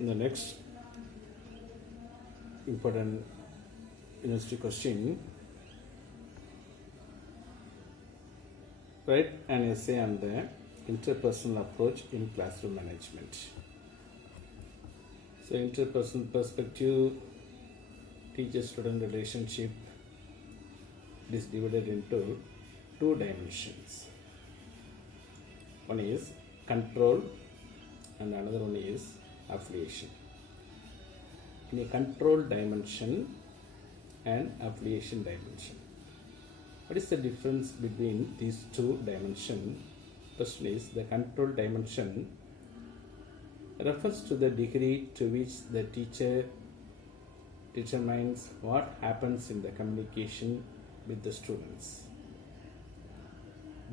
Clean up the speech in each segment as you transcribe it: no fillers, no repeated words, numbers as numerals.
The next important university question: write an essay on the interpersonal approach in classroom management. So, interpersonal perspective, teacher-student relationship is divided into two dimensions. One is control, and another one is affiliation. In a control dimension and affiliation dimension, what is the difference between these two dimensions? First is the control dimension refers to the degree to which the teacher determines what happens in the communication with the students.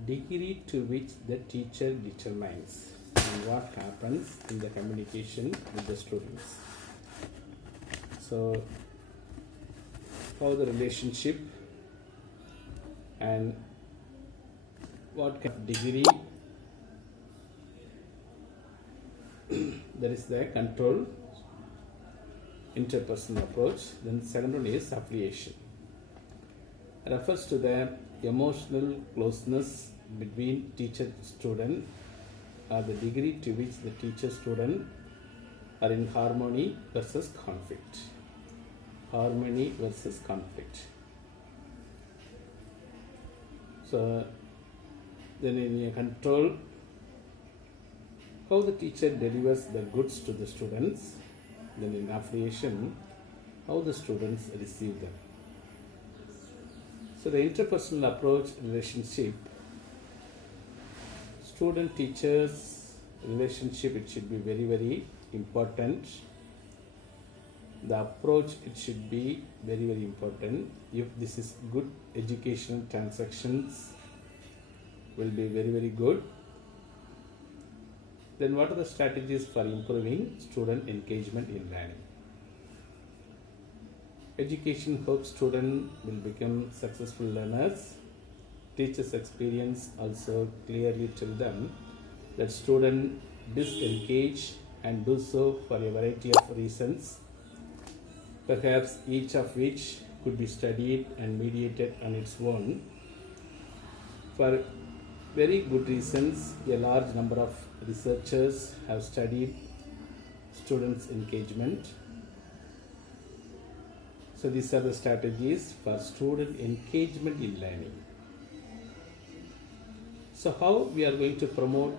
Degree to which the teacher determines what happens in the communication with the students. So, how the relationship and what kind of degree that is the control interpersonal approach. Then the second one is affiliation. It refers to the emotional closeness between teacher student, or the degree to which the teacher student are in harmony versus conflict. Harmony versus conflict. So then in a control, how the teacher delivers the goods to the students. Then in affiliation, how the students receive them. So the interpersonal approach relationship, student teachers relationship, it should be very, very important. The approach, it should be very, very important. If this is good educational transactions, will be very, very good. Then what are the strategies for improving student engagement in learning? Education hopes students will become successful learners. Teachers' experience also clearly tell them that students disengage and do so for a variety of reasons, perhaps each of which could be studied and mediated on its own. For very good reasons, a large number of researchers have studied students' engagement. So these are the strategies for student engagement in learning. So how we are going to promote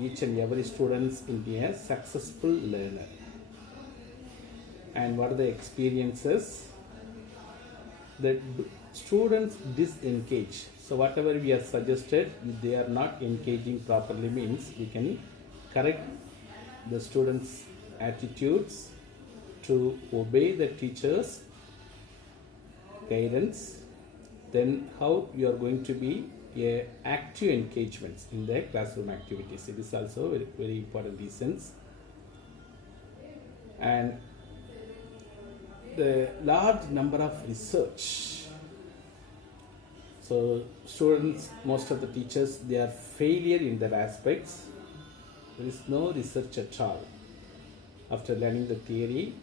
each and every student into a successful learner? And what are the experiences that students disengage? So whatever we have suggested, if they are not engaging properly, means we can correct the students' attitudes to obey the teachers' guidance. Then how you are going to be a active engagements in the classroom activities. It is also very, very important reasons. And the large number of research. So students, most of the teachers, they are failure in their aspects. There is no research at all. After learning the theory,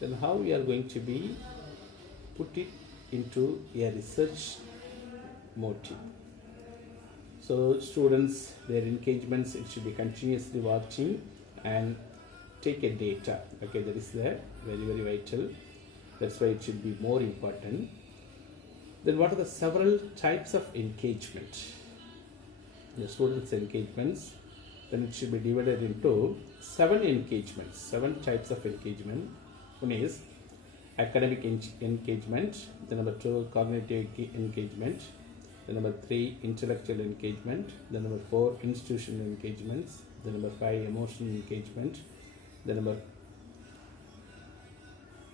then how we are going to be put it into a research motive. So students, their engagements, it should be continuously watching and take a data. Okay, that is the very, very vital. That's why it should be more important. Then what are the several types of engagement? The students' engagements, then it should be divided into 7 engagements, 7 types of engagement. One is academic engagement, the number 2 cognitive engagement, the number 3 intellectual engagement, the number 4 institutional engagements, the number 5 emotional engagement, the number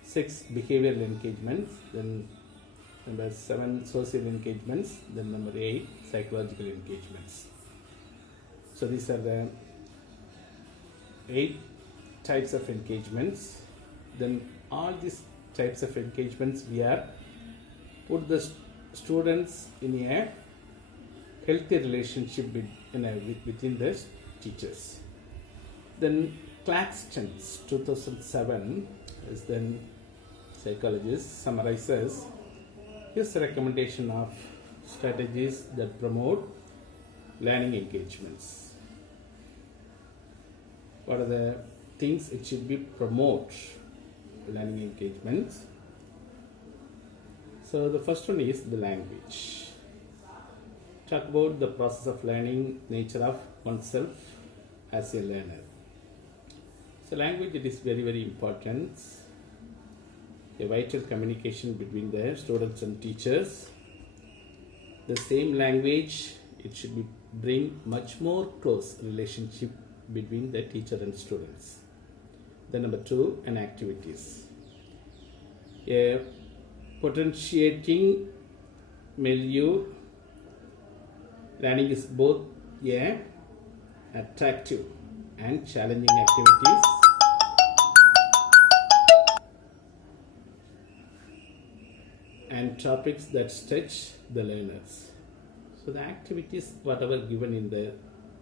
6 behavioral engagements, then number 7 social engagements, then number 8 psychological engagements. So these are the 8 types of engagements. Then all these types of engagements, we are put the students in a healthy relationship within the teachers. Then Claxton's 2007 is then psychologist summarizes his recommendation of strategies that promote learning engagements. What are the things it should be promote learning engagements? So the first one is the language. Talk about the process of learning, nature of oneself as a learner. So language, it is very, very important. A vital communication between the students and teachers. The same language, it should be bring much more close relationship between the teacher and students. Then number two, and activities. A potentiating milieu. Learning is both attractive and challenging activities. And topics that stretch the learners. So the activities, whatever given in the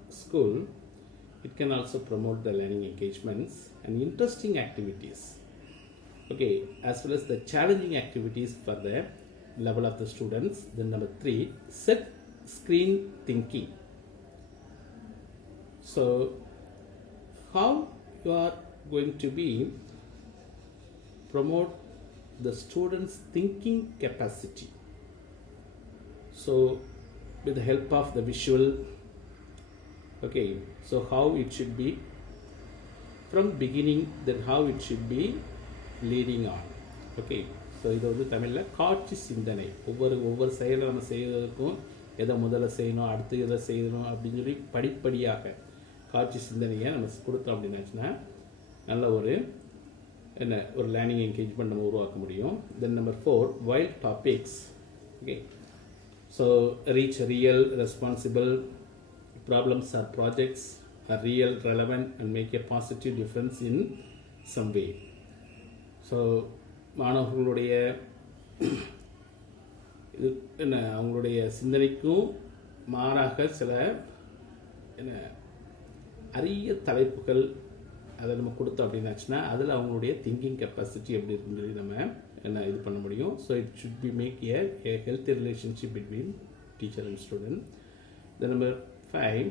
school, it can also promote the learning engagements and interesting activities. Okay, as well as the challenging activities for the level of the students. Then number three, set screen thinking. So how you are going to be promote the students' thinking capacity? So with the help of the visual, okay, so how it should be from beginning, then how it should be leading on. Okay, so இதை வந்து தமிழில் காட்சி சிந்தனை. ஒவ்வொரு செயலை நம்ம செய்வதற்கும் எதை முதல்ல செய்யணும், அடுத்து எதை செய்யணும் அப்படின்னு சொல்லி படிப்படியாக காட்சி சிந்தனையை நம்ம கொடுத்தோம் அப்படின்னாச்சுன்னா நல்ல ஒரு லேர்னிங் என்கேஜ்மெண்ட் நம்ம உருவாக்க முடியும். தென் number 4, wild topics. Okay, so reach real, responsible, problems or projects are real, relevant and make a positive difference in some way. So மாணவர்களுடைய அவங்களுடைய சிந்தனைக்கும் மாறாக சில அரிய தலைப்புகள் அதை நம்ம கொடுத்தோம் அப்படின்னாச்சுன்னா அதில் அவங்களுடைய திங்கிங் கெப்பாசிட்டி எப்படி இருக்குன்னு சொல்லி நம்ம இது பண்ண முடியும். So it should be make a healthy relationship between teacher and student. The number 5,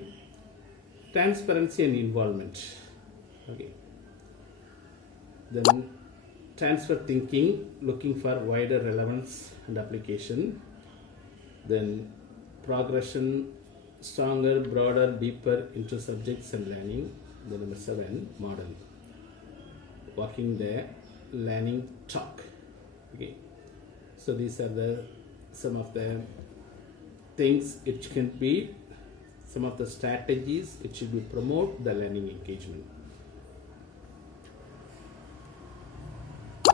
transparency and involvement. Okay, then transfer thinking, looking for wider relevance and application. Then progression, stronger, broader, deeper into subjects and learning. Then number 7, model, walking the learning talk. Okay, so these are some of the things it can be, some of the strategies it should be promote the learning engagement.